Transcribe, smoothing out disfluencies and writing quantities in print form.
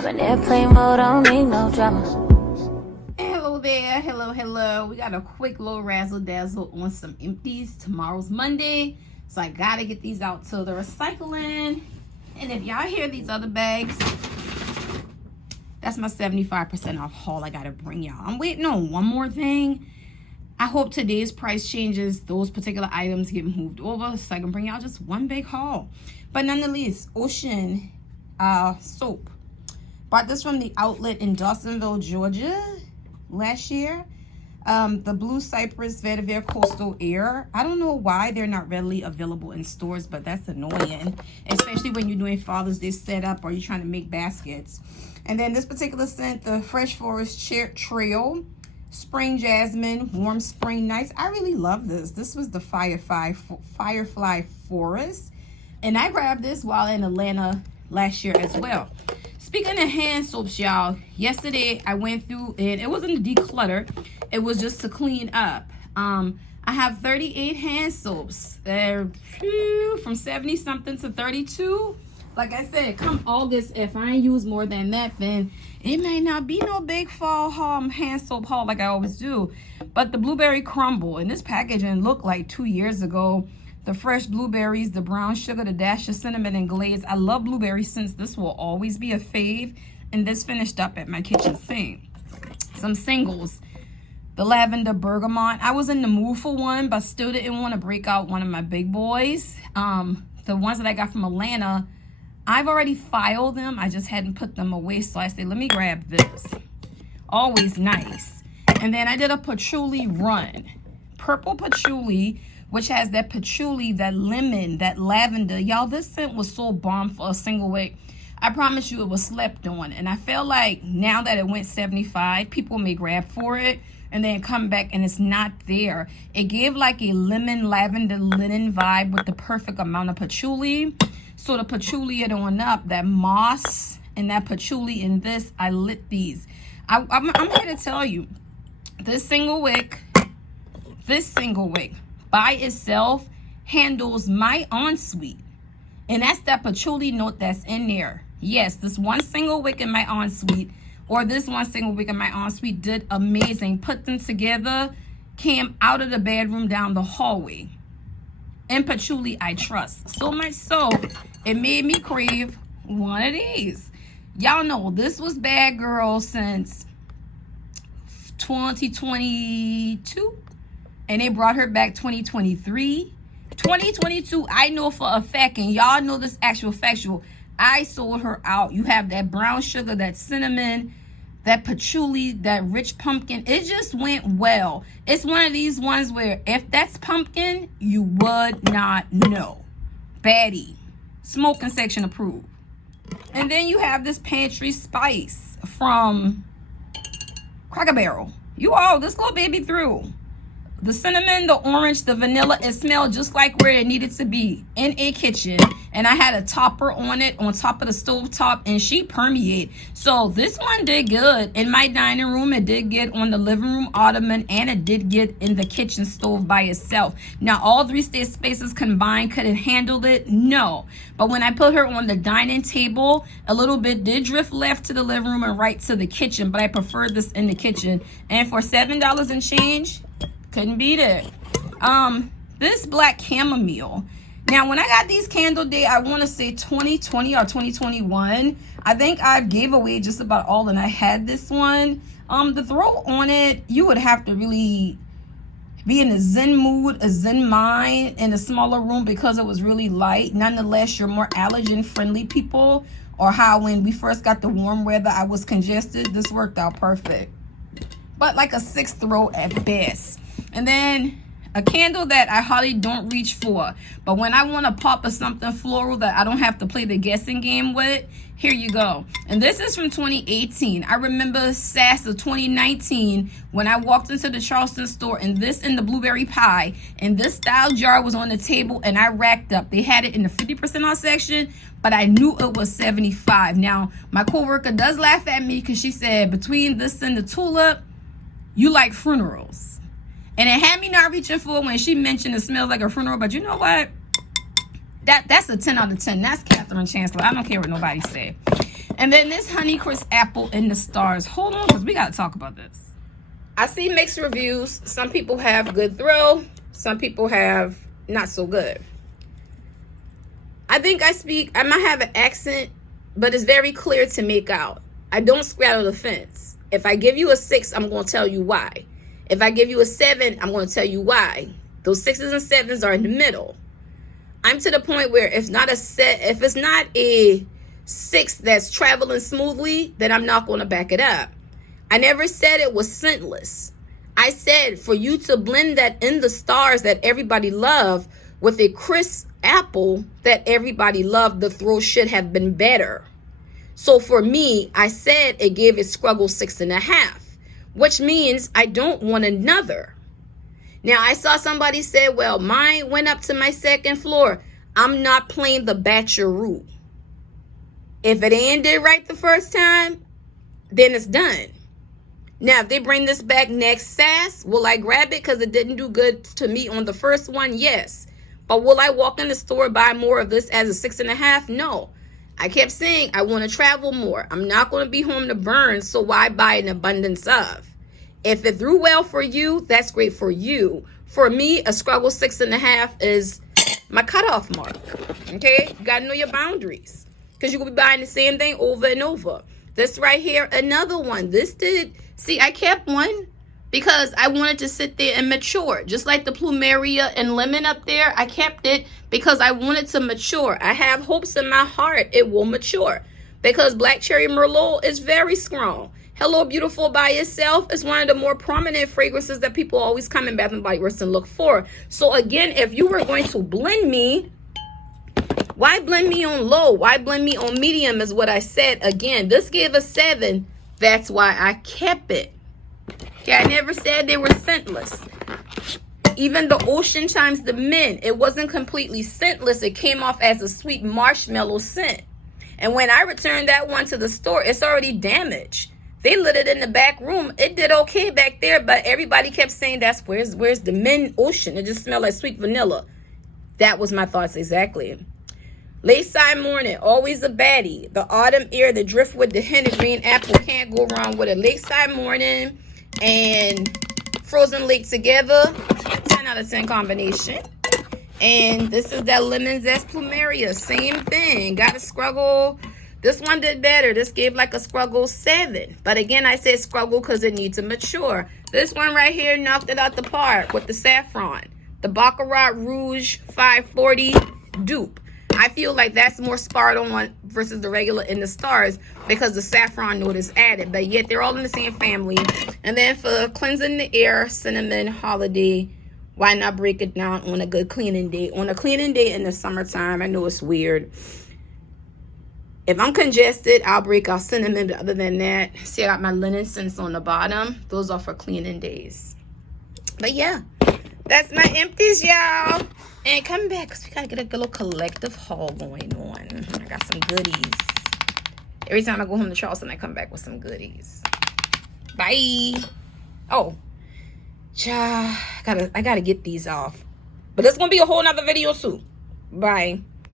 I'm in airplane mode, I don't need no drama. Hello there, hello. We got a quick little razzle dazzle on some empties. Tomorrow's Monday, so I gotta get these out to the recycling. And if y'all hear these other bags, that's my 75% off haul I gotta bring y'all. I'm waiting on one more thing. I hope today's price changes, those particular items get moved over so I can bring y'all just one big haul. But nonetheless, Ocean soap. Bought this from the outlet in Dawsonville, Georgia last year. The Blue Cypress Vetiver Coastal Air. I don't know why they're not readily available in stores, but that's annoying, especially when you're doing Father's Day setup or you're trying to make baskets. And then this particular scent, the Fresh Forest Trail Spring Jasmine Warm Spring Nights. I really love this. This was the Firefly Forest, and I grabbed this while in Atlanta last year as well. Speaking of hand soaps, y'all, yesterday I went through and it wasn't to declutter, it was just to clean up. I have 38 hand soaps. They're from 70 something to 32. Like I said, come August, if I ain't use more than that, then it may not be no big fall hand soap haul like I always do. But the Blueberry Crumble, and this packaging looked like 2 years ago. The fresh blueberries, the brown sugar, the dash of cinnamon and glaze. I love blueberry scents. This will always be a fave. And this finished up at my kitchen sink. Some singles. The lavender bergamot. I was in the mood for one, but still didn't want to break out one of my big boys. The ones that I got from Atlanta, I've already filed them. I just hadn't put them away. So I said, let me grab this. Always nice. And then I did a patchouli run. Purple patchouli, which has that patchouli, that lemon, that lavender. Y'all, this scent was so bomb for a single wick. I promise you it was slept on. And I feel like now that it went 75, people may grab for it and then come back and it's not there. It gave like a lemon, lavender, linen vibe with the perfect amount of patchouli. So the patchouli it on up, that moss and that patchouli in this, I lit these. I'm here to tell you, this single wick by itself handles my ensuite. And that's that patchouli note that's in there. Yes, this one single wick in my ensuite or this one single wick in my ensuite did amazing. Put them together, came out of the bedroom down the hallway. And patchouli I trust. So much so, it made me crave one of these. Y'all know this was bad girl since 2022. And they brought her back 2023. 2022, I know for a fact, and y'all know this actual factual, I sold her out. You have that brown sugar, that cinnamon, that patchouli, that rich pumpkin. It just went well. It's one of these ones where if that's pumpkin, you would not know. Baddie. Smoking section approved. And then you have this pantry spice from Cracker Barrel. You all, this little baby through. The cinnamon, the orange, the vanilla, it smelled just like where it needed to be in a kitchen. And I had a topper on it, on top of the stove top, and she permeated. So this one did good in my dining room. It did get on the living room ottoman, and it did get in the kitchen stove by itself. Now, all three spaces combined, could it handle it? No. But when I put her on the dining table, a little bit did drift left to the living room and right to the kitchen. But I preferred this in the kitchen. And for $7 and change, couldn't beat it. This black chamomile. Now, when I got these candle day, I want to say 2020 or 2021. I think I gave away just about all, and I had this one. The throw on it, you would have to really be in a zen mood, a zen mind, in a smaller room because it was really light. Nonetheless, you're more allergen friendly people, or how when we first got the warm weather, I was congested. This worked out perfect. But like a 6th throw at best. And then a candle that I hardly don't reach for, but when I want to pop or something floral that I don't have to play the guessing game with, here you go. And this is from 2018. I remember SAS of 2019 when I walked into the Charleston store, and this in the blueberry pie, and this style jar was on the table, and I racked up. They had it in the 50% off section, but I knew it was 75. Now, my coworker does laugh at me because she said, between this and the tulip, you like funerals. And it had me not reaching for when she mentioned it smells like a funeral. But you know what? That's a 10 out of 10. That's Catherine Chancellor. I don't care what nobody said. And then this Honeycrisp apple in the stars. Hold on, because we got to talk about this. I see mixed reviews. Some people have good thrill. Some people have not so good. I think I might have an accent, but it's very clear to make out. I don't straddle the fence. If I give you a 6, I'm going to tell you why. If I give you a 7, I'm going to tell you why. Those 6s and 7s are in the middle. I'm to the point where if it's not a 6 that's traveling smoothly, then I'm not going to back it up. I never said it was scentless. I said for you to blend that in the stars that everybody loved with a crisp apple that everybody loved, the throw should have been better. So for me, I said it gave a struggle 6.5, which means I don't want another. Now, I saw somebody say, well, mine went up to my second floor. I'm not playing the batcheroo. If it ain't did right the first time, then it's done. Now, if they bring this back next SAS, will I grab it because it didn't do good to me on the first one? Yes. But will I walk in the store, buy more of this as a 6.5? No. I kept saying I want to travel more. I'm not going to be home to burn, so why buy an abundance of? If it threw well for you, that's great for you. For me, a struggle 6.5 is my cutoff mark. Okay? You got to know your boundaries. Because you're going to be buying the same thing over and over. This right here, another one. See, I kept one because I wanted to sit there and mature. Just like the plumeria and lemon up there, I kept it because I wanted to mature. I have hopes in my heart it will mature. Because Black Cherry Merlot is very strong. Hello Beautiful by itself is one of the more prominent fragrances that people always come in Bath & Body Works and look for. So again, if you were going to blend me, why blend me on low? Why blend me on medium is what I said. Again, this gave a 7. That's why I kept it. Okay, I never said they were scentless. Even the Ocean times the Mint, it wasn't completely scentless. It came off as a sweet marshmallow scent. And when I returned that one to the store, it's already damaged. They lit it in the back room. It did okay back there, but everybody kept saying that's where's the Mint Ocean. It just smelled like sweet vanilla. That was my thoughts exactly. Lakeside Morning, always a baddie. The Autumn Air, the Driftwood, the Henny Green Apple, can't go wrong with a Lakeside Morning and Frozen Lake together. 10 out of 10 combination. And this is that Lemon Zest Plumeria. Same thing. Got a struggle. This one did better. This gave like a struggle 7. But again, I said struggle because it needs to mature. This one right here knocked it out the park with the saffron. The Baccarat Rouge 540 dupe. I feel like that's more sparred on versus the regular in the stars because the saffron note is added. But yet they're all in the same family. And then for cleansing the air, cinnamon holiday. Why not break it down on a good cleaning day? On a cleaning day in the summertime, I know it's weird. If I'm congested, I'll break out cinnamon. But other than that, see, I got my linen scents on the bottom. Those are for cleaning days. But yeah, that's my empties, y'all. And come back because we got to get a little collective haul going on. I got some goodies. Every time I go home to Charleston, I come back with some goodies. Bye. Oh, child, I gotta get these off. But it's going to be a whole nother video soon. Bye.